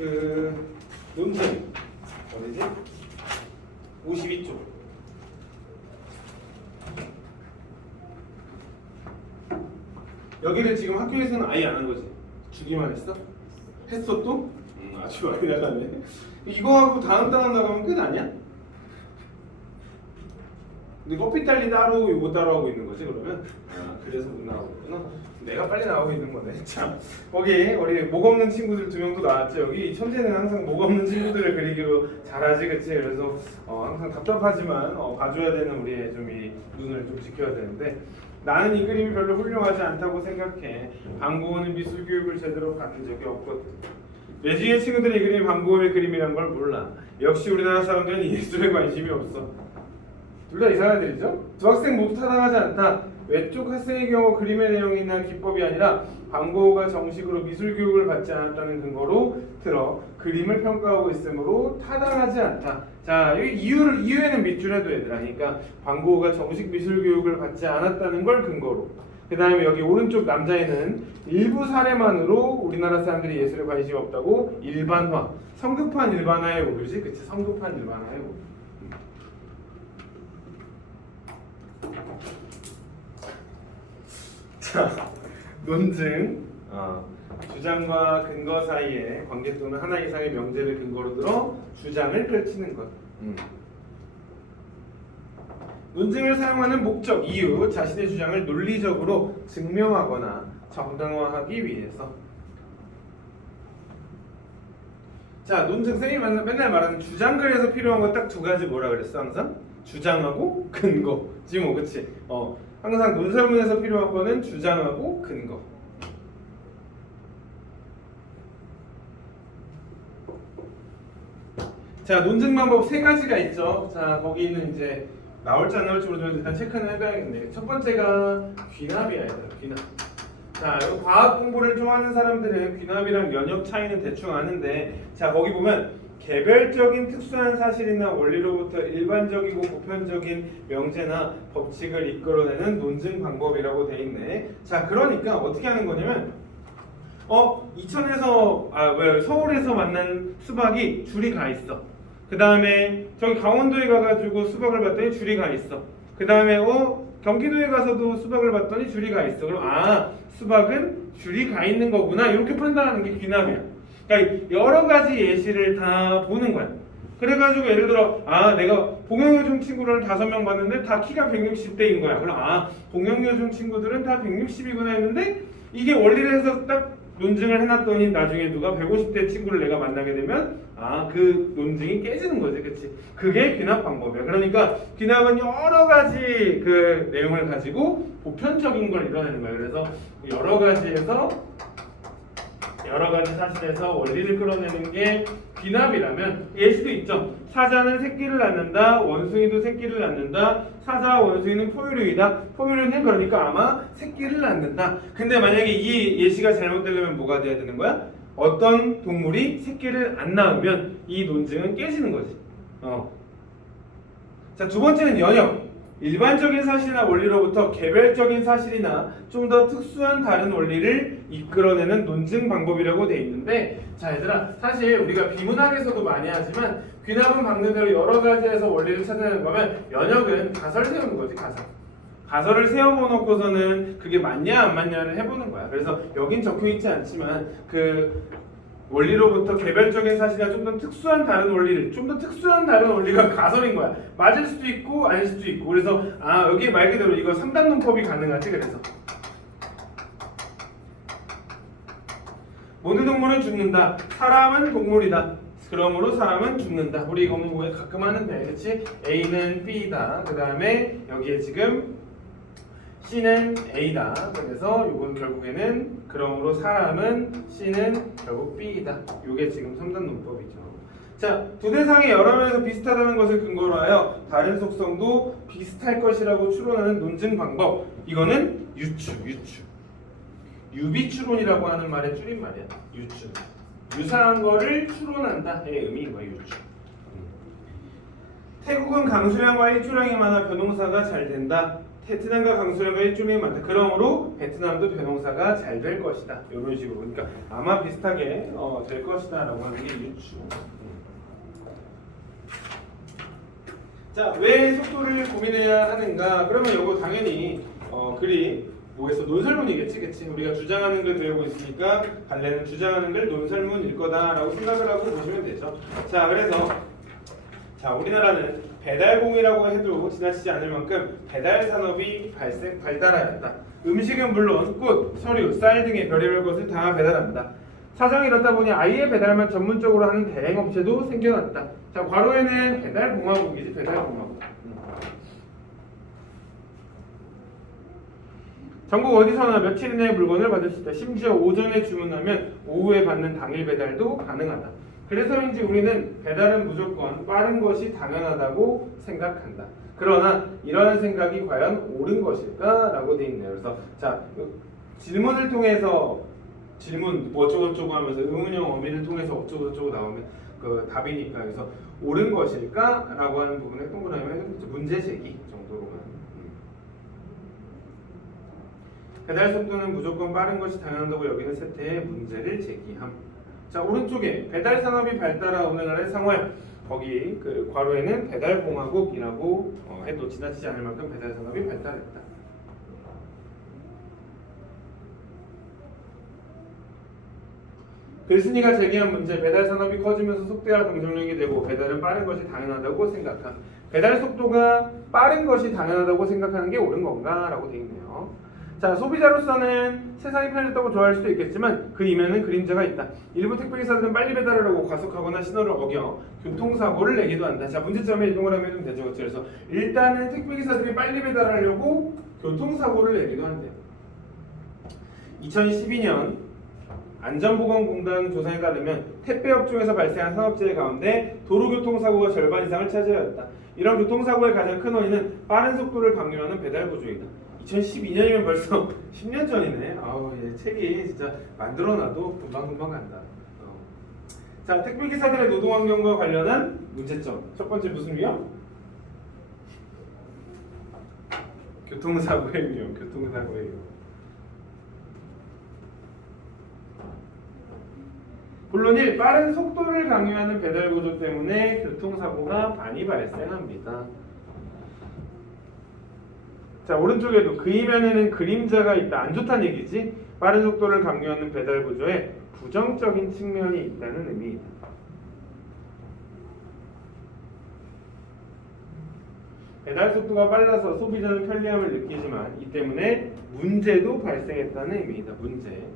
그 논증 어디지? 52쪽. 여기를 지금 학교에서는 아예 안 한 거지. 주기만 했어? 했어 또? 아주 많이 나가네. 이거하고 다음 단원 나가면 끝 아니야? 근데 커피 딸리 따로 이거 따로 하고 있는 거지 그러면? 아 그래서 못 나오고 있구나. 내가 빨리 나오고 있는 거네. 참 거기 우리 목 없는 친구들 2명도 나왔죠. 여기 천재는 항상 목 없는 친구들을 그리기로 잘하지, 그치? 그래서 항상 답답하지만 봐줘야 되는 우리의 좀 이 눈을 좀 지켜야 되는데 나는 이 그림이 별로 훌륭하지 않다고 생각해. 방고은은 미술 교육을 제대로 받은 적이 없거든. 외지인 친구들이 이 그림이 방고은의 그림이란 걸 몰라. 역시 우리나라 사람들은 예술에 관심이 없어. 둘 다 이상한 애들이죠? 두 학생 모두 타당하지 않다. 외쪽 학생의 경우 그림의 내용이나 기법이 아니라 방고우가 정식으로 미술 교육을 받지 않았다는 근거로 들어 그림을 평가하고 있으므로 타당하지 않다. 자, 여기 이유에는 밑줄 해도 얘들아. 그러니까 방고우가 정식 미술 교육을 받지 않았다는 걸 근거로. 그 다음에 여기 오른쪽 남자애는 일부 사례만으로 우리나라 사람들이 예술에 관심이 없다고 일반화. 성급한 일반화의 오류지, 그치? 성급한 일반화의 오류. 자, 논증. 주장과 근거 사이에 관계 또는 하나 이상의 명제를 근거로 들어 주장을 펼치는 것. 논증을 사용하는 목적, 이유, 자신의 주장을 논리적으로 증명하거나 정당화하기 위해서. 자, 논증 쌤이 맨날 말하는 주장글에서 필요한 거 딱 두 가지 뭐라 그랬어 항상? 주장하고 근거. 지금 그치? 항상 논설문에서 필요한 거는 주장하고 근거. 자, 논증 방법 세 가지가 있죠. 자, 거기는 이제 나올지 안 나올지 모르지만 일단 체크는 해봐야겠네. 첫 번째가 귀납이야, 얘들아. 귀납. 자, 과학 공부를 좀 하는 사람들은 귀납이랑 면역 차이는 대충 아는데, 자, 거기 보면 개별적인 특수한 사실이나 원리로부터 일반적이고 보편적인 명제나 법칙을 이끌어내는 논증 방법이라고 돼 있네. 자, 그러니까 어떻게 하는 거냐면 이천에서 서울에서 만난 수박이 줄이 가 있어. 그 다음에 저기 강원도에 가가지고 수박을 봤더니 줄이 가 있어. 그 다음에 경기도에 가서도 수박을 봤더니 줄이 가 있어. 그럼 수박은 줄이 가 있는 거구나, 이렇게 판단하는 게 귀납이야. 그러니까 여러 가지 예시를 다 보는 거야. 그래가지고 예를 들어 내가 봉영여중 친구를 5명 봤는데 다 키가 160대인 거야. 그럼 봉영여중 친구들은 다 160이구나 했는데 이게 원리를 해서 딱 논증을 해놨더니 나중에 누가 150대 친구를 내가 만나게 되면 그 논증이 깨지는 거지, 그치? 그게 귀납 방법이야. 그러니까 귀납은 여러 가지 그 내용을 가지고 보편적인 걸 이뤄내는 거야. 그래서 여러 가지 사실에서 원리를 끌어내는 게 귀납이라면 예시도 있죠. 사자는 새끼를 낳는다. 원숭이도 새끼를 낳는다. 사자와 원숭이는 포유류이다. 포유류는 그러니까 아마 새끼를 낳는다. 근데 만약에 이 예시가 잘못되려면 뭐가 돼야 되는 거야? 어떤 동물이 새끼를 안 낳으면 이 논증은 깨지는 거지. 자, 두 번째는 연역. 일반적인 사실이나 원리로부터 개별적인 사실이나 좀 더 특수한 다른 원리를 이끌어내는 논증 방법이라고 돼 있는데, 자 얘들아, 사실 우리가 비문학에서도 많이 하지만 귀납은 방금 대로 여러 가지에서 원리를 찾아내는 거면 연역은 가설 세우는 거지. 가설을 세워놓고서는 그게 맞냐 안 맞냐를 해보는 거야. 그래서 여긴 적혀있지 않지만 원리로부터 개별적인 사실이나 좀 더 특수한 다른 원리가 가설인 거야. 맞을 수도 있고 아닐 수도 있고. 그래서 여기 말 그대로 이거 3단 논법이 가능하지. 그래서 모든 동물은 죽는다. 사람은 동물이다. 그러므로 사람은 죽는다. 우리 이거 가끔 하는데, 그렇지? A는 B다. 그 다음에 여기에 지금 C는 A다. 그래서 이건 결국에는 그러므로 사람은 C는 결국 B이다. 이게 지금 3단 논법이죠. 자, 두 대상이 여러 면에서 비슷하다는 것을 근거로 하여 다른 속성도 비슷할 것이라고 추론하는 논증 방법. 이거는 유비추론이라고 하는 말의 줄임말이야. 유사한 거를 추론한다의 의미인 거야. 유추. 태국은 강수량과 일조량이 많아 벼농사가 잘 된다. 베트남과 강소련과 일종의 많다. 그러므로 베트남도 변호사가 잘 될 것이다. 이런 식으로. 그러니까 아마 비슷하게 될 것이다라고 하는 게 유추. 자, 왜 속도를 고민해야 하는가? 그러면 이거 당연히 글이 뭐에서 논설문이겠지, 그치? 우리가 주장하는 걸 배우고 있으니까 갈래는 주장하는 걸 논설문일 거다라고 생각을 하고 보시면 되죠. 자, 그래서 자, 우리나라는 배달공이라고 해도 지나치지 않을 만큼 배달 산업이 발달해야 한다. 음식은 물론 꽃, 서류, 쌀 등의 별의별 것을 다 배달한다. 사정이 이렇다 보니 아예 배달만 전문적으로 하는 대행업체도 생겨났다. 자, 괄호에는 배달공화국이지, 배달공화국. 전국 어디서나 며칠 이내에 물건을 받을 수 있다. 심지어 오전에 주문하면 오후에 받는 당일 배달도 가능하다. 그래서인지 우리는 배달은 무조건 빠른 것이 당연하다고 생각한다. 그러나 이러한 생각이 과연 옳은 것일까? 라고 되어 있네요. 그래서 자, 질문을 통해서 질문 뭐 어쩌고저쩌고 하면서 의문형 어미를 통해서 어쩌고저쩌고 나오면 그 답이니까. 그래서 옳은 것일까? 라고 하는 부분에 동그라미 해서 문제 제기 정도로만. 배달 속도는 무조건 빠른 것이 당연하다고 여기는 세태의 문제를 제기함. 자, 오른쪽에 배달 산업이 발달한 오늘날의 상황. 거기 그 괄호에는 배달공화국이라고 해도 지나치지 않을 만큼 배달 산업이 발달했다. 글쓴이가 제기한 문제. 배달 산업이 커지면서 속도와 경쟁력이 되고 배달은 빠른 것이 당연하다고 생각함. 배달 속도가 빠른 것이 당연하다고 생각하는 게 옳은 건가? 라고 되어 있네요. 자, 소비자로서는 세상이 편해졌다고 좋아할 수도 있겠지만 그 이면은 그림자가 있다. 일부 택배기사들은 빨리 배달을 하고 과속하거나 신호를 어겨 교통사고를 내기도 한다. 자, 문제점에 이동을 하면 좀 되죠. 그래서 일단은 택배기사들이 빨리 배달하려고 교통사고를 내기도 한대요. 2012년 안전보건공단 조사에 따르면 택배업 중에서 발생한 산업재해 가운데 도로교통사고가 절반 이상을 차지하였다. 이런 교통사고의 가장 큰 원인은 빠른 속도를 강요하는 배달구조이다. 2012년이면 벌써 10년 전이네. 아우, 얘 책이 진짜 만들어놔도 금방금방 간다. 자, 택배기사들의 노동환경과 관련한 문제점. 첫 번째 무슨 위험? 교통사고의 위험. 교통사고의 위험. 물론 빠른 속도를 강요하는 배달구조 때문에 교통사고가 많이 발생합니다. 자, 오른쪽에도 그 이면에는 그림자가 있다. 안 좋다는 얘기지. 빠른 속도를 강요하는 배달 구조에 부정적인 측면이 있다는 의미이다. 배달 속도가 빨라서 소비자는 편리함을 느끼지만 이 때문에 문제도 발생했다는 의미이다. 문제.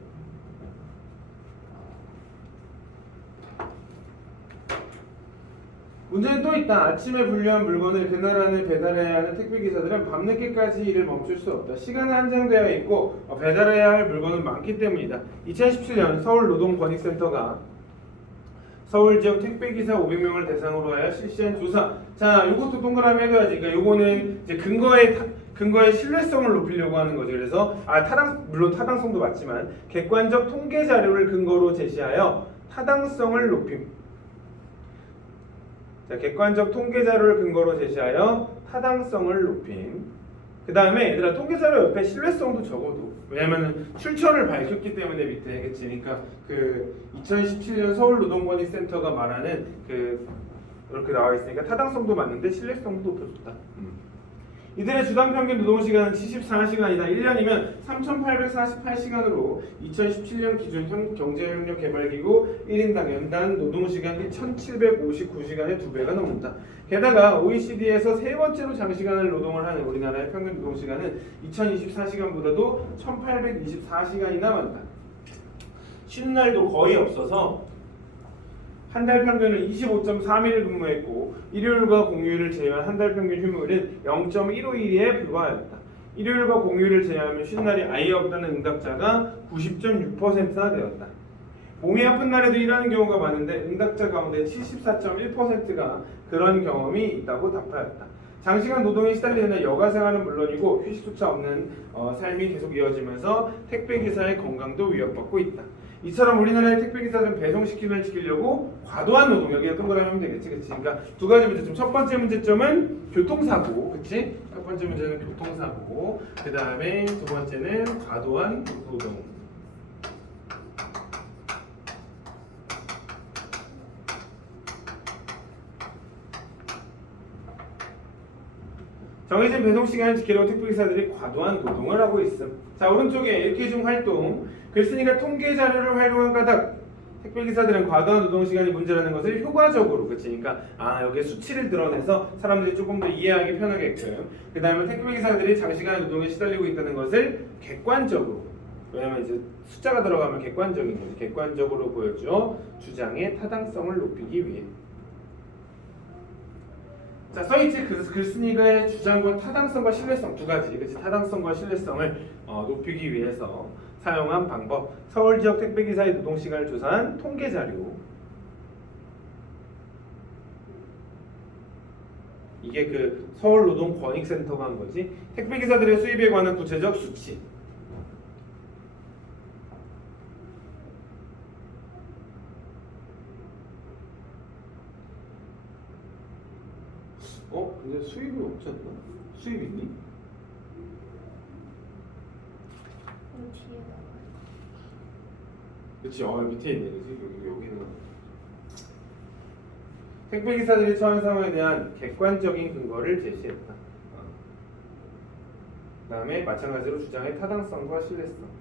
문제는 또 있다. 아침에 분류한 물건을 그날 안에 배달해야 하는 택배기사들은 밤늦게까지 일을 멈출 수 없다. 시간은 한정되어 있고 배달해야 할 물건은 많기 때문이다. 2017년 서울노동권익센터가 서울 지역 택배기사 500명을 대상으로 하여 실시한 조사. 자, 이것도 동그라미 해둬야지. 그러니까 요거는 이제 근거의 신뢰성을 높이려고 하는 거죠. 그래서 물론 타당성도 맞지만 객관적 통계 자료를 근거로 제시하여 타당성을 높임. 자, 객관적 통계 자료를 근거로 제시하여 타당성을 높임. 그 다음에 얘들아, 통계 자료 옆에 신뢰성도 적어도. 왜냐면은 출처를 밝혔기 때문에 밑에, 그치? 그러니까 그 2017년 서울노동권익센터가 말하는 이렇게 나와 있으니까 타당성도 맞는데 신뢰성도 높여줬다. 이들의 주당 평균 노동시간은 74시간이다. 1년이면 3,848시간으로 2017년 기준 경제협력개발기구 1인당 연단 노동시간이 1,759시간의 2배가 넘는다. 게다가 OECD에서 세 번째로 장시간을 노동을 하는 우리나라의 평균 노동시간은 2024시간보다도 1,824시간이나 많다. 쉬는 날도 거의 없어서 한 달 평균은 25.3일 근무했고 일요일과 공휴일을 제외한 한 달 평균 휴무일은 0.151에 불과하였다. 일요일과 공휴일을 제외하면 쉬는 날이 아예 없다는 응답자가 90.6%나 되었다. 몸이 아픈 날에도 일하는 경우가 많은데 응답자 가운데 74.1%가 그런 경험이 있다고 답하였다. 장시간 노동에 시달리는 여가 생활은 물론이고 휴식조차 없는 삶이 계속 이어지면서 택배기사의 건강도 위협받고 있다. 이처럼 우리나라의 택배기사들은 배송시키면 지키려고 과도한 노동, 여기에 동그라미 하면 되겠지, 그치? 그러니까 두 가지 문제점. 첫 번째 문제점은 교통사고, 그치? 첫 번째 문제는 교통사고, 그 다음에 두 번째는 과도한 노동. 정해진 배송 시간을 지키려고 택배기사들이 과도한 노동을 하고 있음. 자, 오른쪽에 읽기 중 활동. 글쓴이가 통계 자료를 활용한 까닭. 택배기사들은 과도한 노동 시간이 문제라는 것을 효과적으로, 그치? 그러니까 여기에 수치를 드러내서 사람들이 조금 더 이해하기 편하게끔. 그 다음에 택배기사들이 장시간 노동에 시달리고 있다는 것을 객관적으로. 왜냐면 이제 숫자가 들어가면 객관적인 거지. 객관적으로 보여줘. 주장의 타당성을 높이기 위해. 자, 써있지. 그 글쓴이의 주장과 타당성과 신뢰성 두 가지. 그치? 타당성과 신뢰성을 높이기 위해서 사용한 방법. 서울 지역 택배기사의 노동시간을 조사한 통계 자료. 이게 그 서울노동권익센터가 한 거지. 택배기사들의 수입에 관한 구체적 수치. 근데 수입이 없지 않나? 수입 있니? 그치, 밑에 있네. 그치? 여기는 택배기사들이 처한 상황에 대한 객관적인 근거를 제시했다. 그 다음에 마찬가지로 주장의 타당성과 신뢰성.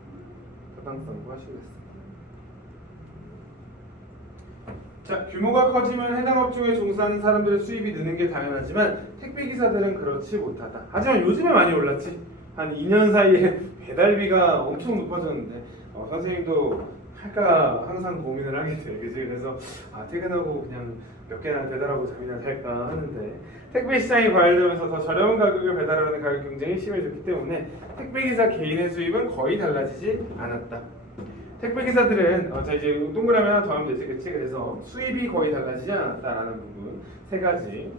자, 규모가 커지면 해당 업종에 종사하는 사람들의 수입이 느는 게 당연하지만 택배기사들은 그렇지 못하다. 하지만 요즘에 많이 올랐지. 한 2년 사이에 배달비가 엄청 높아졌는데 선생님도 할까 항상 고민을 하게 돼. 그치? 그래서 퇴근하고 그냥 몇 개나 배달하고 잠이나 잘까 하는데 택배 시장이 과열되면서 더 저렴한 가격을 배달하는 가격 경쟁이 심해졌기 때문에 택배기사 개인의 수입은 거의 달라지지 않았다. 택배기사들은 자 이제 동그라미 하나 더 하면 되지, 그치? 그래서 수입이 거의 달라지지 않았다라는 부분 세 가지.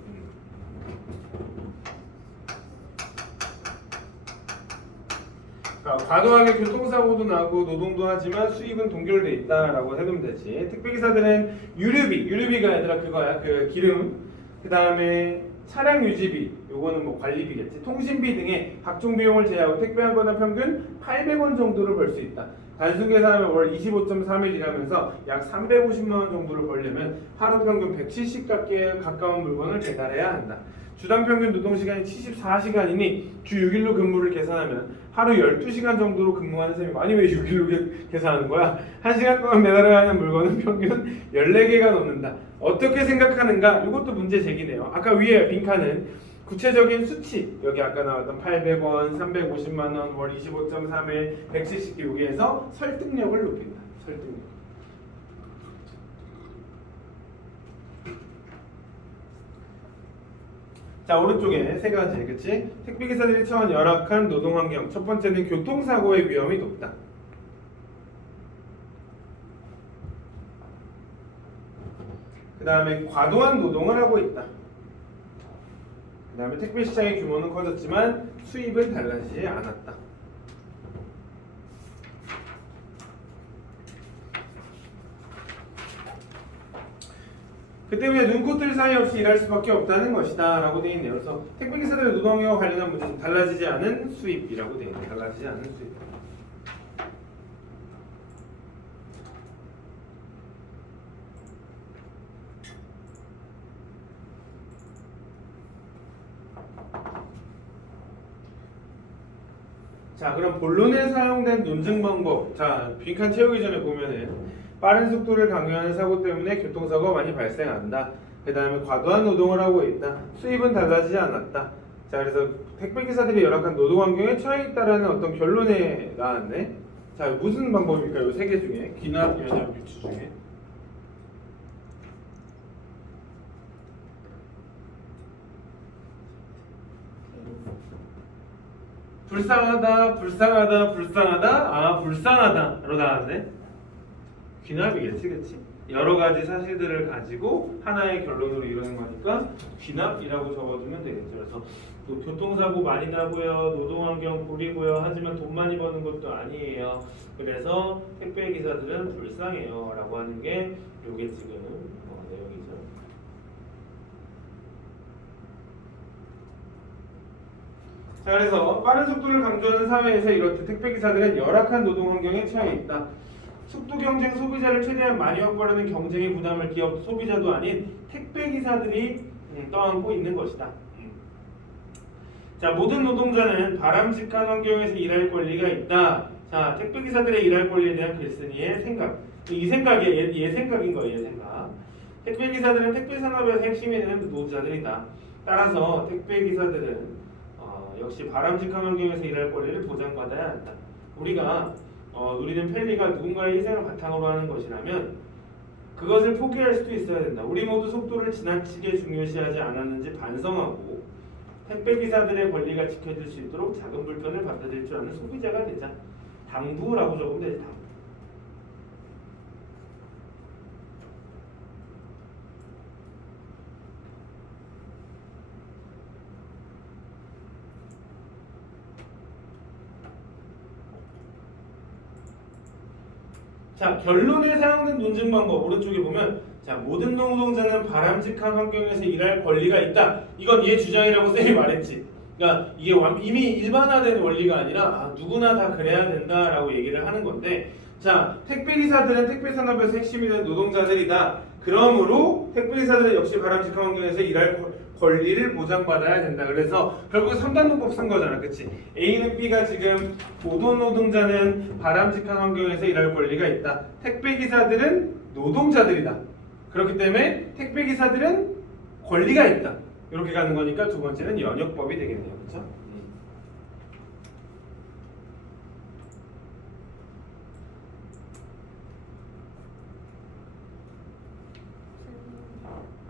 과도하게 교통사고도 나고 노동도 하지만 수입은 동결돼 있다라고 해두면 되지. 택배기사들은 유류비가 얘들아 그거야. 그 기름, 그 다음에 차량 유지비, 요거는 뭐 관리비겠지. 통신비 등의 각종 비용을 제외하고 택배 한 건당 평균 800원 정도를 벌 수 있다. 단순 계산하면 월 25.3일 일하면서 약 350만 원 정도를 벌려면 하루 평균 170가까이 가까운 물건을 배달해야 한다. 주당 평균 노동시간이 74시간이니 주 6일로 근무를 계산하면 하루 12시간 정도로 근무하는 셈이 많이. 왜 6일로 계산하는 거야? 1시간 동안 배달해야 하는 물건은 평균 14개가 넘는다. 어떻게 생각하는가? 이것도 문제 제기네요. 아까 위에 빈칸은 구체적인 수치, 여기 아까 나왔던 800원, 350만 원, 월 25.3일, 170개 여기에서 설득력을 높인다. 설득력. 자, 오른쪽에 세 가지, 그치? 택배기사들이 처한 열악한 노동환경. 첫 번째는 교통사고의 위험이 높다. 그 다음에 과도한 노동을 하고 있다. 그 다음에 택배시장의 규모는 커졌지만 수입은 달라지지 않았다. 그 때문에 눈코뜰 사이 없이 일할 수밖에 없다는 것이다 라고 되어 있네요. 그래서 택배기사들의 노동력과 관련한 문제는 달라지지 않은 수입이라고 되어 있네요. 달라지지 않은 수입. 자, 그럼 본론에 사용된 논증 방법. 자, 빈칸 채우기 전에 보면은 빠른 속도를 강요하는 사고 때문에 교통사고가 많이 발생한다. 그 다음에 과도한 노동을 하고 있다. 수입은 달라지지 않았다. 자, 그래서 택배기사들이 열악한 노동 환경에 처해 있다라는 어떤 결론에 나왔네. 자, 무슨 방법일까요? 이 세 개 중에 귀납, 연합, 유추 중에. 불쌍하다. 불쌍하다로 나왔네. 귀납이겠지, 그치? 여러 가지 사실들을 가지고 하나의 결론으로 이루는 거니까 귀납이라고 적어두면 되겠죠. 그래서 또 교통사고 많이 나고요, 노동환경 구리고요, 하지만 돈 많이 버는 것도 아니에요. 그래서 택배기사들은 불쌍해요 라고 하는 게 요게 지금 내용이죠. 자, 그래서 빠른 속도를 강조하는 사회에서 이렇듯 택배기사들은 열악한 노동 환경에 처해 있다. 속도 경쟁 소비자를 최대한 많이 확보하는 경쟁의 부담을 기업 소비자도 아닌 택배기사들이 떠안고 있는 것이다. 자, 모든 노동자는 바람직한 환경에서 일할 권리가 있다. 자, 택배기사들의 일할 권리에 대한 글쓴이의 생각. 이 생각이 얘 생각인 거예요. 얘 생각. 택배기사들은 택배산업에서 핵심이 되는 노동자들이다. 따라서 택배기사들은 역시 바람직한 환경에서 일할 권리를 보장받아야 한다. 우리가 누리는 편리가 누군가의 희생을 바탕으로 하는 것이라면 그것을 포기할 수도 있어야 된다. 우리 모두 속도를 지나치게 중요시하지 않았는지 반성하고 택배기사들의 권리가 지켜질 수 있도록 작은 불편을 받아들일 줄 아는 소비자가 되자. 당부라고 적으면 되지. 당부. 자, 결론에 사용된 논증 방법 오른쪽에 보면 자, 모든 노동자는 바람직한 환경에서 일할 권리가 있다. 이건 얘 주장이라고 쌤이 말했지. 그러니까 이게 이미 일반화된 원리가 아니라 누구나 다 그래야 된다라고 얘기를 하는 건데, 자, 택배기사들은 택배산업에서 핵심이 되는 노동자들이다. 그러므로 택배기사들은 역시 바람직한 환경에서 일할 권리를 보장받아야 된다. 그래서 결국 3단원법 쓴 거잖아, 그치? A는 B가 지금 모든 노동자는 바람직한 환경에서 일할 권리가 있다. 택배기사들은 노동자들이다. 그렇기 때문에 택배기사들은 권리가 있다. 이렇게 가는 거니까 두 번째는 연역법이 되겠네요, 그렇죠?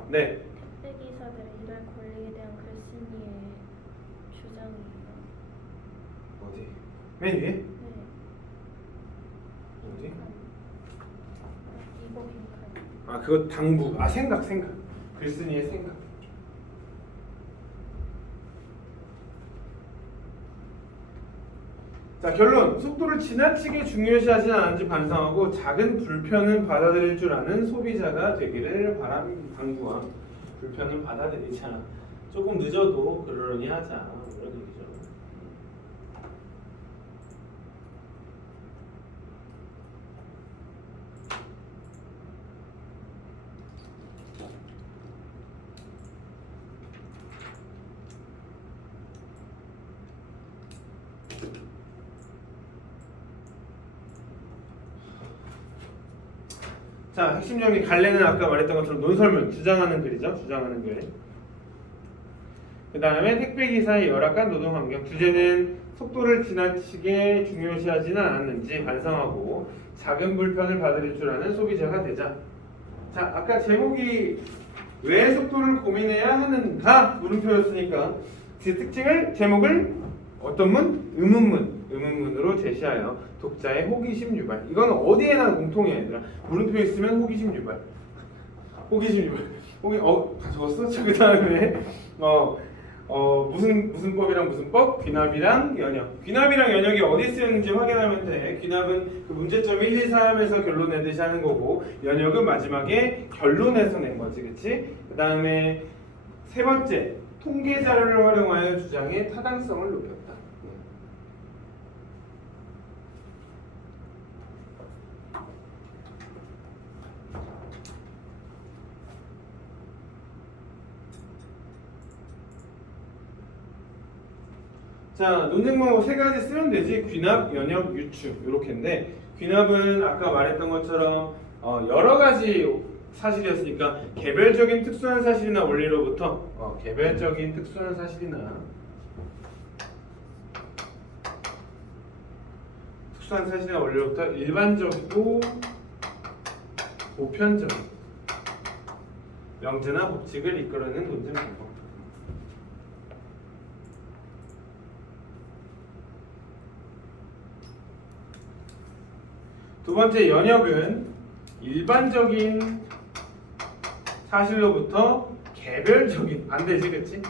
네. 택배기사들의 일할 권리에 대한 글쓴이의 주장이에요. 어디? 맨 위에? 네. 어디? 이거 빈칸. 아, 그거 당부. 아, 생각. 글쓴이의 생각. 자, 결론. 속도를 지나치게 중요시하지 않은지 반성하고 작은 불편은 받아들일 줄 아는 소비자가 되기를 당부와 불편은 받아들이자. 조금 늦어도 그러려니 하자. 이런 얘기죠. 자, 핵심 정리 갈래는 아까 말했던 것처럼 논설문 주장하는 글이죠. 주장하는 글. 그 다음에 택배기사의 열악한 노동환경. 주제는 속도를 지나치게 중요시하지는 않았는지 반성하고 작은 불편을 받을 줄 아는 소비자가 되자. 자, 아까 제목이 왜 속도를 고민해야 하는가 물음표였으니까 그 특징을 제목을 어떤 문? 의문문으로 제시하여 독자의 호기심 유발. 이건 어디에나 공통이야, 얘들아. 물음표 있으면 호기심 유발. 호기심 유발. 다 적었어? 자, 그 다음에 무슨 법이랑 무슨 법? 귀납이랑 연역. 귀납이랑 연역이 어디 쓰였는지 확인하면 돼. 귀납은 그 문제점 1, 2, 3에서 결론 내듯이 하는 거고, 연역은 마지막에 결론에서 낸 거지, 그치? 그 다음에 세 번째, 통계 자료를 활용하여 주장의 타당성을 높였다. 자, 논쟁 방법 세 가지 쓰면 되지. 귀납, 연역, 유추 이렇게인데, 귀납은 아까 말했던 것처럼 여러 가지 사실이었으니까 개별적인 특수한 사실이나 원리로부터 개별적인 특수한 사실이나 특수한 사실이나 원리로부터 일반적이고 보편적인 명제나 법칙을 이끌어내는 논쟁 방법. 두 번째 연역은 일반적인 사실로부터 개별적인 반대지, 그치?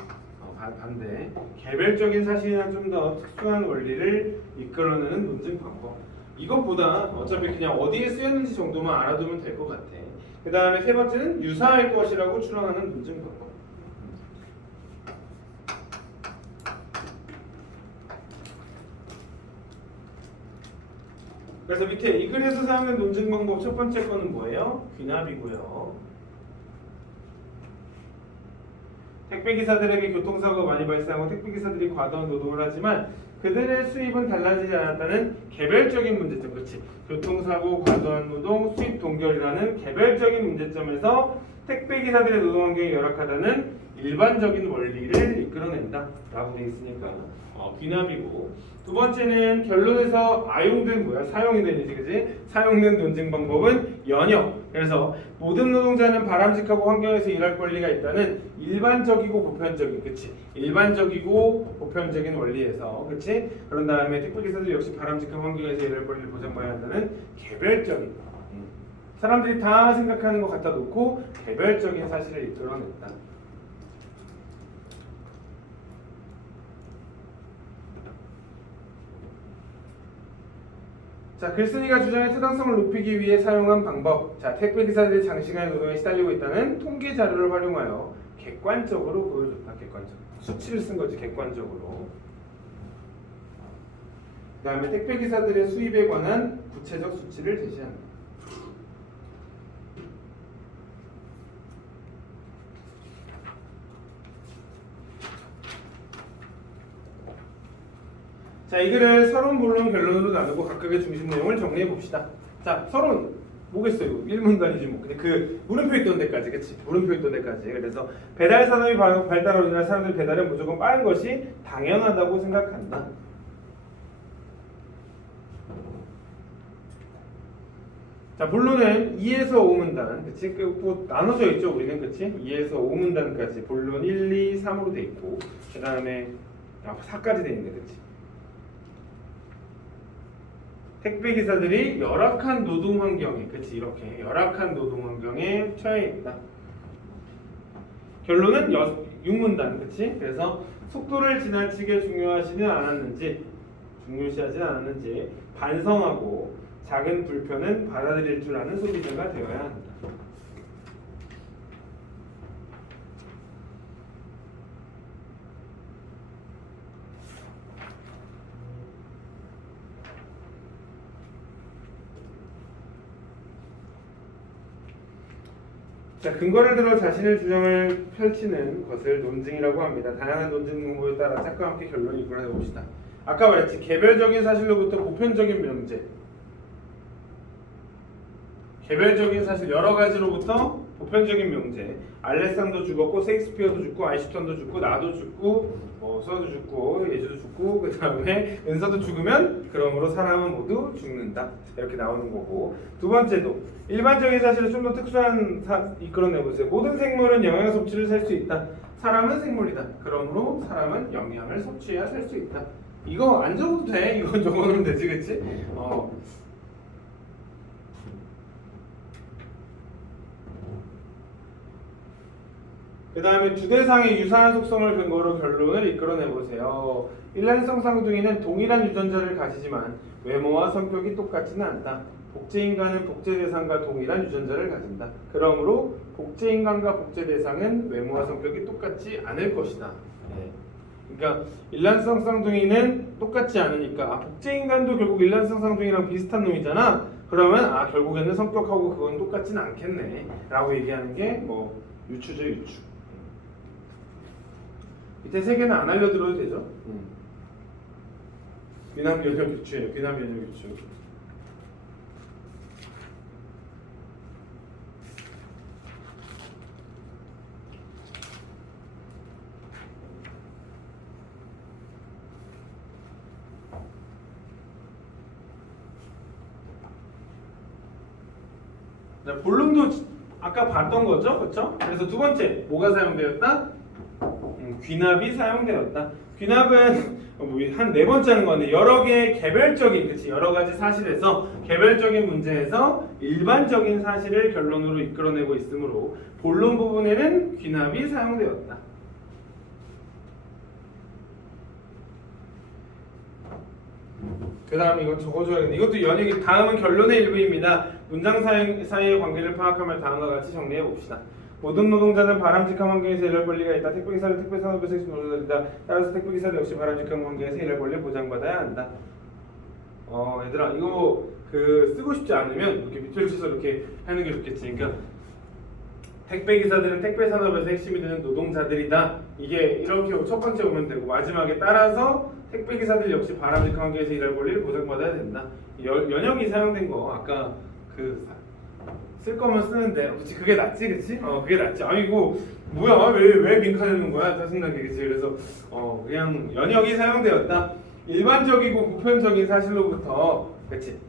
반대. 개별적인 사실이나 좀 더 특수한 원리를 이끌어내는 논증 방법. 이것보다 어차피 그냥 어디에 쓰였는지 정도만 알아두면 될 것 같아. 그 다음에 세 번째는 유사할 것이라고 추론하는 논증 방법. 그래서 밑에 이 글에서 사용된 논증 방법 첫 번째 거는 뭐예요? 귀납이고요. 택배기사들에게 교통사고가 많이 발생하고 택배기사들이 과도한 노동을 하지만 그들의 수입은 달라지지 않았다는 개별적인 문제점. 그렇지. 교통사고, 과도한 노동, 수입 동결이라는 개별적인 문제점에서 택배기사들의 노동 환경이 열악하다는 일반적인 원리를 이끌어낸다 라고 되어 있으니까 귀납이고, 두 번째는 결론에서 아용된 뭐야? 사용이 되는지, 그지? 사용된 논증 방법은 연역. 그래서 모든 노동자는 바람직하고 환경에서 일할 권리가 있다는 일반적이고 보편적인, 그치? 일반적이고 보편적인 원리에서, 그치? 그런 다음에 택배기사들 역시 바람직한 환경에서 일할 권리를 보장받아야 한다는 개별적인, 사람들이 다 생각하는 것 갖다 놓고 개별적인 사실을 이끌어냈다. 자, 글쓴이가 주장의 타당성을 높이기 위해 사용한 방법. 자, 택배기사들이 장시간의 노동에 시달리고 있다는 통계 자료를 활용하여 객관적으로 보여줬다. 객관적. 수치를 쓴 거지, 객관적으로. 그 다음에 택배기사들의 수입에 관한 구체적 수치를 제시한다. 자, 이 글을 서론, 본론, 결론으로 나누고 각각의 중심 내용을 정리해 봅시다. 자, 서론 뭐겠어요? 1문단이지 뭐. 근데 그 물음표 있던 데까지, 그치? 물음표 있던 데까지. 그래서 배달 산업이 발달하로 인한 사람들 배달은 무조건 빠른 것이 당연하다고 생각한다. 자, 본론은 2에서 5문단, 그치? 뭐 나눠져 있죠, 우리는, 그치? 2에서 5문단까지 본론 1, 2, 3으로 돼 있고, 그 다음에 4까지 돼 있네, 그치? 택배기사들이 열악한 노동 환경에, 그치, 이렇게 열악한 노동 환경에 처해 있다. 결론은 6문단, 그치? 그래서 속도를 지나치게 중요시하지 않았는지 반성하고 작은 불편은 받아들일 줄 아는 소비자가 되어야 한다. 자, 근거를 들어 자신의 주장을 펼치는 것을 논증이라고 합니다. 다양한 논증 공부에 따라 짝과 함께 결론을 이끌어내 봅시다. 아까 말했지, 개별적인 사실로부터 보편적인 명제, 개별적인 사실 여러 가지로부터 보편적인 명제. 알렉산더 죽었고, 셰익스피어도 죽고, 아인슈타인도 죽고, 나도 죽고, 서도 죽고, 예주도 죽고, 그 다음에 은서도 죽으면 그러므로 사람은 모두 죽는다. 이렇게 나오는 거고, 두 번째도 일반적인 사실을 좀 더 특수한 이끌어내보세요. 모든 생물은 영양 섭취를 살 수 있다. 사람은 생물이다. 그러므로 사람은 영양을 섭취해야 살 수 있다. 이거 안 적어도 돼. 이거 적어놓으면 되지, 그치? 그 다음에 두 대상의 유사한 속성을 근거로 결론을 이끌어내보세요. 일란성 쌍둥이는 동일한 유전자를 가지지만 외모와 성격이 똑같지는 않다. 복제인간은 복제대상과 동일한 유전자를 가진다. 그러므로 복제인간과 복제대상은 외모와 성격이 똑같지 않을 것이다. 네. 그러니까 일란성 쌍둥이는 똑같지 않으니까 복제인간도 결국 일란성 쌍둥이랑 비슷한 놈이잖아. 그러면 결국에는 성격하고 그건 똑같지는 않겠네 라고 얘기하는 게 뭐 유추죠, 유추. 밑에 세 개는 안 알려드려도 되죠? 귀남 연역 유추예요. 귀남 연역 유추. 자, 본론도 아까 봤던 거죠, 그렇죠? 그래서 두 번째 뭐가 사용되었다? 귀납이 사용되었다. 귀납은 한 네 번째 하는 건데 여러 개의 개별적인, 그치, 여러 가지 사실에서 개별적인 문제에서 일반적인 사실을 결론으로 이끌어내고 있으므로 본론 부분에는 귀납이 사용되었다. 그 다음 이거 적어줘야겠네. 이것도 연역이, 다음은 결론의 일부입니다. 문장 사이의 관계를 파악하며 다음과 같이 정리해 봅시다. 모든 노동자는 바람직한 환경에서 일할 권리가 있다. 택배기사는 택배산업에서 노동자이다. 따라서 택배기사도 역시 바람직한 환경에서 일할 권리를 보장받아야 한다. 얘들아 이거 그 쓰고 싶지 않으면 이렇게 밑줄 쳐서 이렇게 하는 게 좋겠지. 그러니까 택배 기사들은 택배 산업에서 핵심이 되는 노동자들이다. 이게 이렇게 첫 번째 오면 되고 마지막에 따라서 택배 기사들 역시 바람직한 환경에서 일할 권리를 보장받아야 된다. 연역이 사용된 거 아까 그 쓸 거면 쓰는데 그치 그게 낫지 그치? 그게 낫지. 아이고 뭐야 왜 빈칸해놓은 거야 짜증나게 그치. 그래서 그냥 연역이 사용되었다. 일반적이고 보편적인 사실로부터 그치.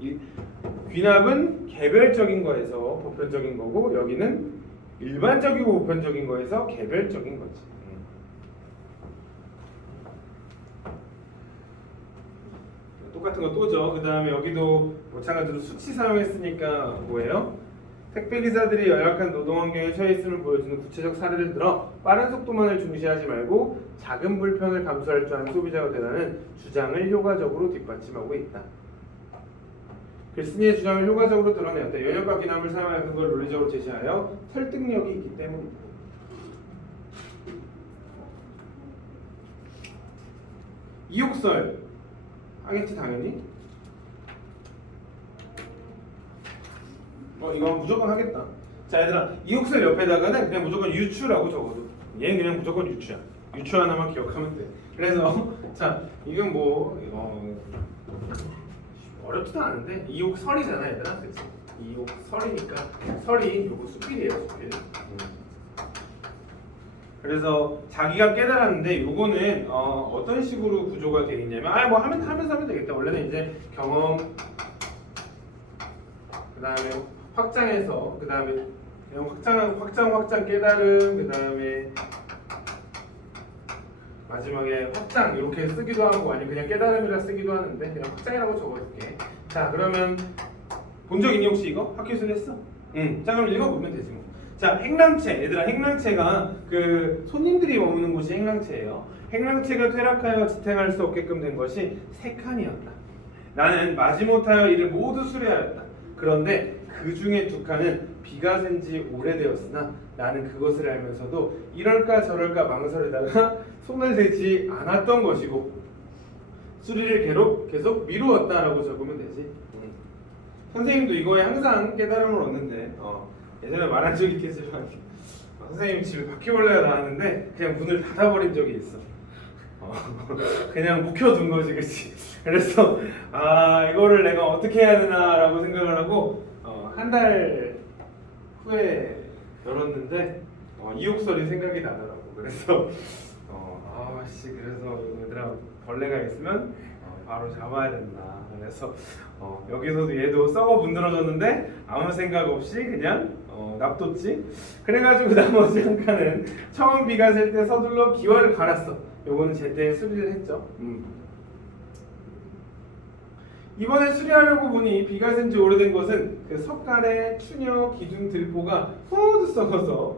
귀납은 개별적인 거에서 보편적인 거고 여기는 일반적이고 보편적인 거에서 개별적인 거지. 똑같은 거 또죠. 그 다음에 여기도 마찬가지로 수치 사용했으니까 뭐예요? 택배 기사들이 열악한 노동 환경에 처해 있음을 보여주는 구체적 사례를 들어 빠른 속도만을 중시하지 말고 작은 불편을 감수할 줄 아는 소비자가 되라는 주장을 효과적으로 뒷받침하고 있다. 글쓴이의 주장을 효과적으로 드러내었다. 연역과 귀납을 사용하여 그걸 논리적으로 제시하여 설득력이 있기 때문이다. 이욕설 하겠지 당연히. 이거 무조건 하겠다. 자 얘들아 이욕설 옆에다가는 그냥 무조건 유추라고 적어도 얘는 그냥 무조건 유추야. 유추 하나만 기억하면 돼. 그래서 자 이건 뭐 어렵지도 않은데 이욕설이잖아 얘들아 그치? 이욕설이니까 설이 요거 수필이에요 수필. 그래서 자기가 깨달았는데 요거는 어떤 식으로 구조가 되어 있냐면 뭐 하면서 하면 되겠다. 원래는 이제 경험 그 다음에 확장해서 그 다음에 확장 깨달음 그 다음에 마지막에 확장 이렇게 쓰기도 하고 아니면 그냥 깨달음이라 쓰기도 하는데 그냥 확장이라고 적어줄게. 자 그러면 본 적 있니 혹시 이거? 학교에서 했어? 자 그럼 읽어보면 되지 뭐. 자 행랑채 얘들아 행랑채가 그 손님들이 머무는 곳이 행랑채예요. 행랑채가 퇴락하여 지탱할 수 없게끔 된 것이 3칸이었다. 나는 마지못하여 이를 모두 수리하였다. 그런데 그 중에 2칸은 비가 센 지 오래되었으나 나는 그것을 알면서도 이럴까 저럴까 망설이다가 손을 대지 않았던 것이고 수리를 계속 미루었다라고 적으면 되지. 선생님도 이거에 항상 깨달음을 얻는데 예전에 말한 적이 있겠지만 선생님 집에 바퀴벌레가 나왔는데 그냥 문을 닫아버린 적이 있어. 그냥 묵혀둔 거지 그치. 그래서 이거를 내가 어떻게 해야 되나라고 생각을 하고 한 달 후에 열었는데 이욕설이 생각이 나더라고. 그래서 그래서 얘들아 벌레가 있으면 바로 잡아야 된다. 그래서 여기서도 얘도 썩어 문드러졌는데 아무 생각 없이 그냥 놔뒀지. 그래가지고 나머지 한 칸은 처음 비가 셀 때 서둘러 기와를 갈았어. 요거는 제때 수리를 했죠. 이번에 수리하려고 보니 비가 센 지 오래된 것은 그 석가래, 추녀, 기둥, 들보가 모두 썩어서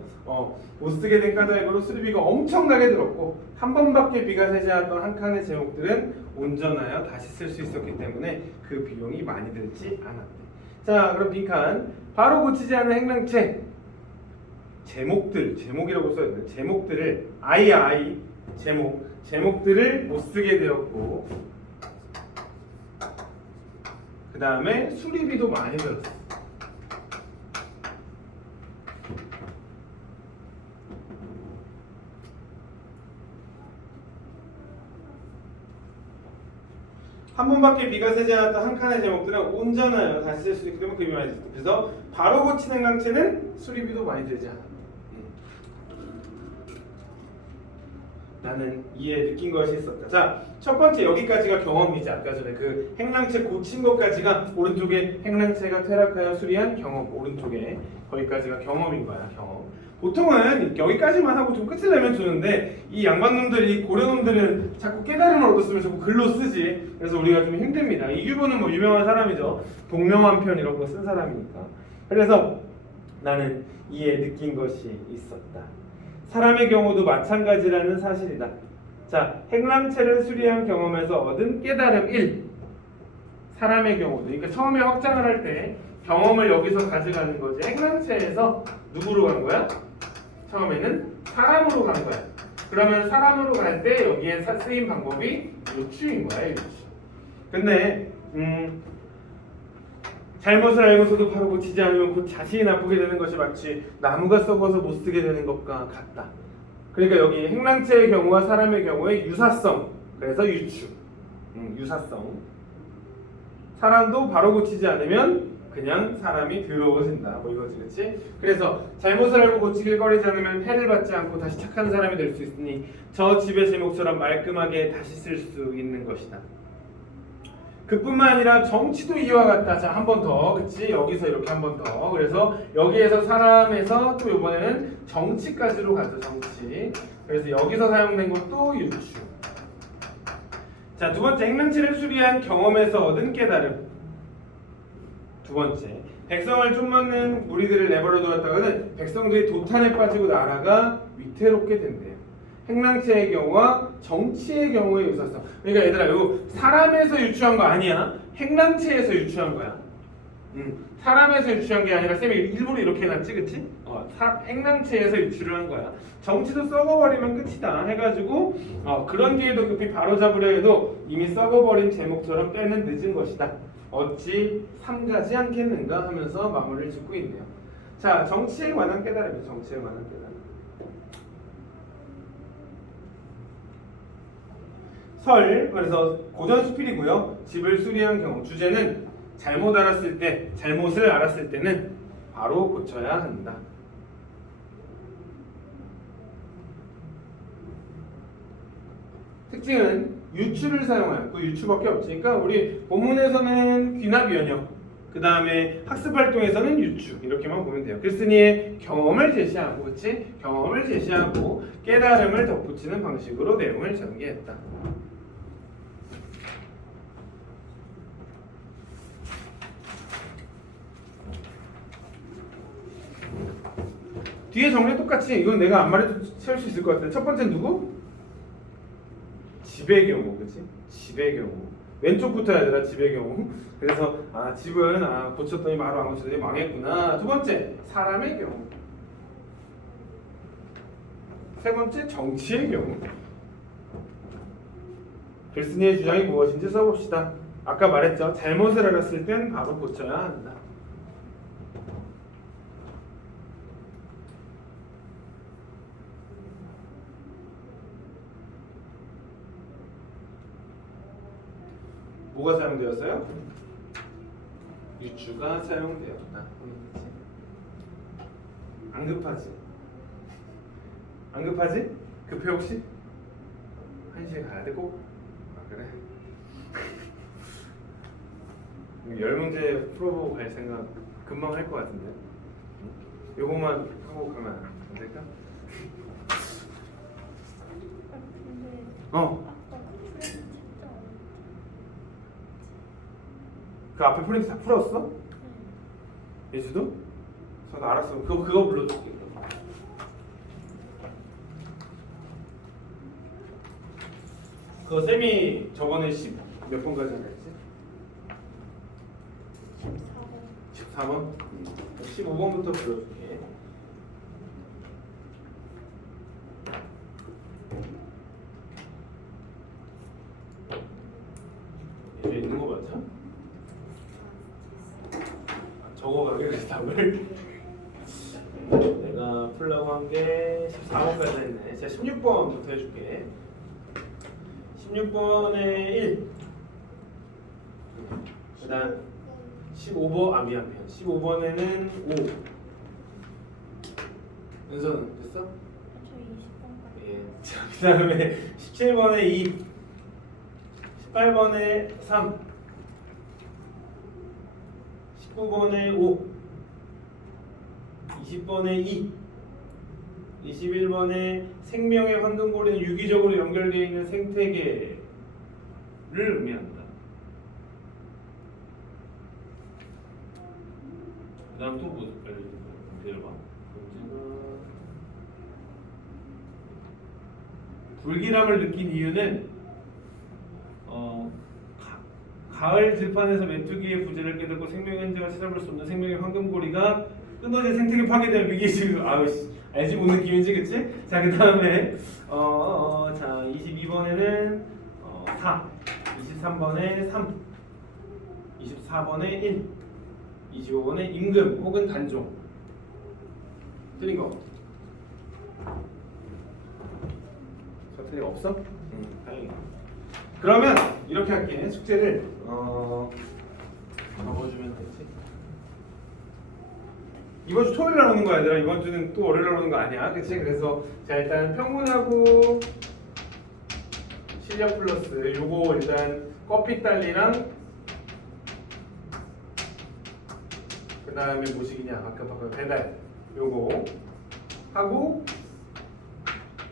못 쓰게 된 까닭으로 수리비가 엄청나게 들었고 한 번밖에 비가 새지 않았던 한 칸의 제목들은 온전하여 다시 쓸 수 있었기 때문에 그 비용이 많이 들지 않았대. 자 그럼 빈칸 바로 고치지 않은 행랑채 제목이라고 써있는 제목들을 제목들을 못 쓰게 되었고 그 다음에 수리비도 많이 들었어. 한 번밖에 비가 새지 않았던 한 칸의 제목들은 온전하여 다시 쓸 수 있기 때문에 급이 많이 들었어. 그래서 바로 고치는 강체는 수리비도 많이 들지 않아. 나는 이에 느낀 것이 있었다. 자, 첫 번째 여기까지가 경험이지. 아까 전에 그 행랑채 고친 것까지가 오른쪽에 행랑채가 퇴락하여 수리한 경험, 오른쪽에 거기까지가 경험인 거야. 경험. 보통은 여기까지만 하고 좀 끝을 내면 주는데 이 양반놈들이 고려놈들은 자꾸 깨달음을 얻었으면 자꾸 글로 쓰지. 그래서 우리가 좀 힘듭니다. 이규보는 뭐 유명한 사람이죠. 동명한편 이런 거 쓴 사람이니까. 그래서 나는 이에 느낀 것이 있었다. 사람의 경우도 마찬가지라는 사실이다. 자, 행랑채를 수리한 경험에서 얻은 깨달음 1. 사람의 경우도. 그러니까 처음에 확장을 할 때 경험을 여기서 가져가는 거지. 행랑채에서 누구로 간 거야? 처음에는 사람으로 간 거야. 그러면 사람으로 갈 때 여기에 쓰인 방법이 유추인 거야. 유추. 근데 잘못을 알고서도 바로 고치지 않으면 곧 자신이 나쁘게 되는 것이 마치 나무가 썩어서 못 쓰게 되는 것과 같다. 그러니까 여기 행랑체의 경우와 사람의 경우에 유사성, 그래서 유추, 유사성. 사람도 바로 고치지 않으면 그냥 사람이 더러워진다. 뭐 이거지, 그렇지? 그래서 잘못을 알고 고치길 꺼리지 않으면 해를 받지 않고 다시 착한 사람이 될 수 있으니 저 집의 제목처럼 말끔하게 다시 쓸 수 있는 것이다. 그뿐만 아니라 정치도 이와 같다. 자, 한 번 더, 그치? 여기서 이렇게 한 번 더. 그래서 여기에서 사람에서 또 이번에는 정치까지로 가죠. 정치. 그래서 여기서 사용된 것도 유추. 자, 두 번째, 행랑체를 수리한 경험에서 얻은 깨달음. 두 번째, 백성을 쫓는 무리들을 내버려 두었다가는 백성들이 도탄에 빠지고 나라가 위태롭게 된대요. 행랑체의 경우와 정치의 경우의 유사성. 그러니까 얘들아, 이거 사람에서 유추한 거 아니야. 행랑체에서 유추한 거야. 사람에서 유추한 게 아니라 쌤이 일부러 이렇게 해놨지, 그치? 행랑체에서 유추를 한 거야. 정치도 썩어버리면 끝이다 해가지고 그런 뒤에도 급히 바로잡으려 해도 이미 썩어버린 제목처럼 때는 늦은 것이다. 어찌 삼가지 않겠는가 하면서 마무리를 짓고 있네요. 자, 정치에 관한 깨달음이죠. 정치에 관한 깨달음. 설, 그래서 고전 수필이고요. 집을 수리한 경우, 주제는 잘못을 알았을 때는 바로 고쳐야 한다. 특징은 유추를 사용하여, 그 유추밖에 없지. 그러니까 우리 본문에서는 귀납연역, 그 다음에 학습활동에서는 유추, 이렇게만 보면 돼요. 글쓴이의 경험을 제시하고, 그치? 경험을 제시하고 깨달음을 덧붙이는 방식으로 내용을 전개했다. 뒤에 정리 똑같이. 이건 내가 안 말해도 채울 수 있을 것 같은데, 첫 번째는 누구? 집의 경우, 그치? 집의 경우. 왼쪽부터 해야 되나, 집의 경우. 그래서 집은 고쳤더니 바로 안 고쳤더니 망했구나. 두 번째, 사람의 경우. 세 번째, 정치의 경우. 글쓴이의 주장이 무엇인지 써봅시다. 아까 말했죠. 잘못을 알았을 땐 바로 고쳐야 한다. 뭐가 사용되었어요? 유추가 사용되었다. 안 급하지? 안 급하지? 급해 혹시? 1시에 가야 돼 꼭? 그래? 10문제 풀어보고 갈 생각 금방 할 것 같은데. 요거만 하고 가면 안 될까? 근데 어. 아까 그 프레임 책자 그 앞에 프린트 다 풀었어? 예주도? 저 알았어. 그거 불러줄게. 그거 쌤이 저번에 10 몇 번까지 했지? 14번 14번? 15번부터 불러줄게. 여기 있는 거 맞죠? 적어가게 그래서 답을 내가 풀라고 한 게 14번까지 했네. 제가 16번부터 해줄게. 16번에 1, 그 다음 15번, 미안 15번에는 5. 은서는 됐어? 저 20번까지 예. 그 다음에 17번에 2, 18번에 3, 19번에 5, 20번에 2, 21번에 생명의 황금고리는 유기적으로 연결되어 있는 생태계를 의미한다. 그 다음 또 뭐 내려봐. 불길함을 느낀 이유는 가을 들판에서 메뚜기의 부재를 깨닫고 생명의 흔적을 찾아볼 수 없는 생명의 황금고리가 끊어진 생태계 파괴될 위기에 지금 알지 못 느낌이지, 그치? 자, 그 다음에 자 22번에는 4, 23번에 3, 24번에 1, 25번에 임금 혹은 단종. 틀린 거. 저 틀린 거 없어? 다행이다. 그러면 이렇게 할게. 숙제를 적어주면 되지. 이번 주 토요일 날 오는 거야, 얘들아. 이번 주는 또 월요일 날 오는 거 아니야, 그치? 그래서 자 일단 평문하고 실력 플러스 요거 일단 커피 딸리랑 그 다음에 뭐식이냐 아까 배달 요거 하고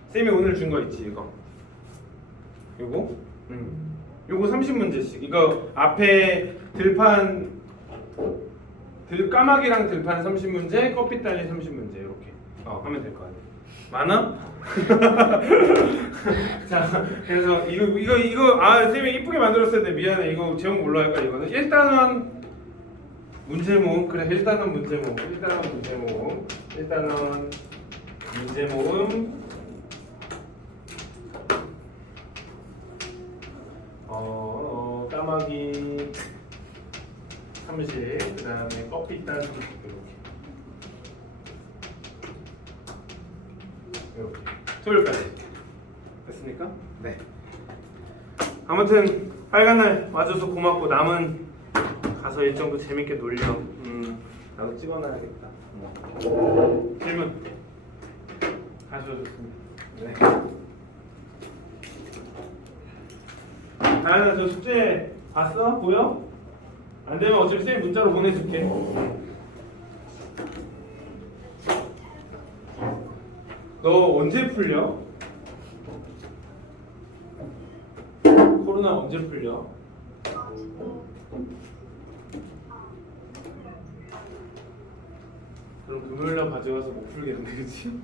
쌤이 오늘 준 거 있지 이거 요거 요거 30문제씩 이거 앞에 까마귀랑 들판 30문제 커피 딸리 30문제 이렇게 하면 될 것 같아. 많아? 자 그래서 이거 쌤이 이쁘게 만들었어야 돼. 미안해 이거 제목 뭘로 할까 이거는 일단은 문제모음 그래 일단은 문제모음 까마귀 30 그다음에 커피 딸 30 이렇게 토요일까지 됐습니까? 네. 아무튼 빨간 날 와줘서 고맙고 남은 가서 일정도 재밌게 놀려. 나도 찍어놔야겠다. 질문 가져줬습니다. 네. 다현아 저 숙제 봤어? 보여? 안 되면 어차피 쌤 문자로 보내줄게. 너 언제 풀려? 코로나 언제 풀려? 그럼 금요일날 가져가서 못 풀겠네, 그치?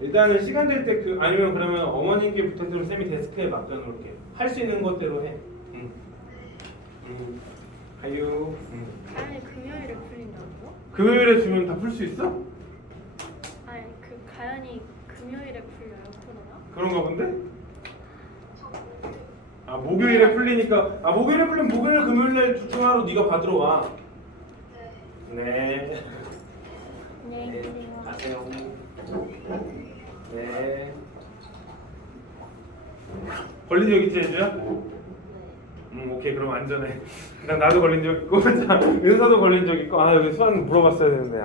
일단은 시간 될 때 아니면 그러면 어머님께 부탁드리면 쌤이 데스크에 맡겨놓을게. 할 수 있는 것대로 해. 가요. 가연이 금요일에 풀린다고요? 금요일에 주면 다 풀 수 있어? 아니 그 가연이 금요일에 풀려요 코로나? 그런가 본데? 목요일에 풀리니까 목요일에 풀리면 목요일 금요일날 둘 중 하나로 네가 받으러 와. 네. 안녕히 계세요. 가세요. 네. 걸린 적 있지 얘들아? 오케이 그럼 안전해. 그냥 나도 걸린 적 있고 자 은서도 걸린 적 있고 여기 수학 물어봤어야 되는데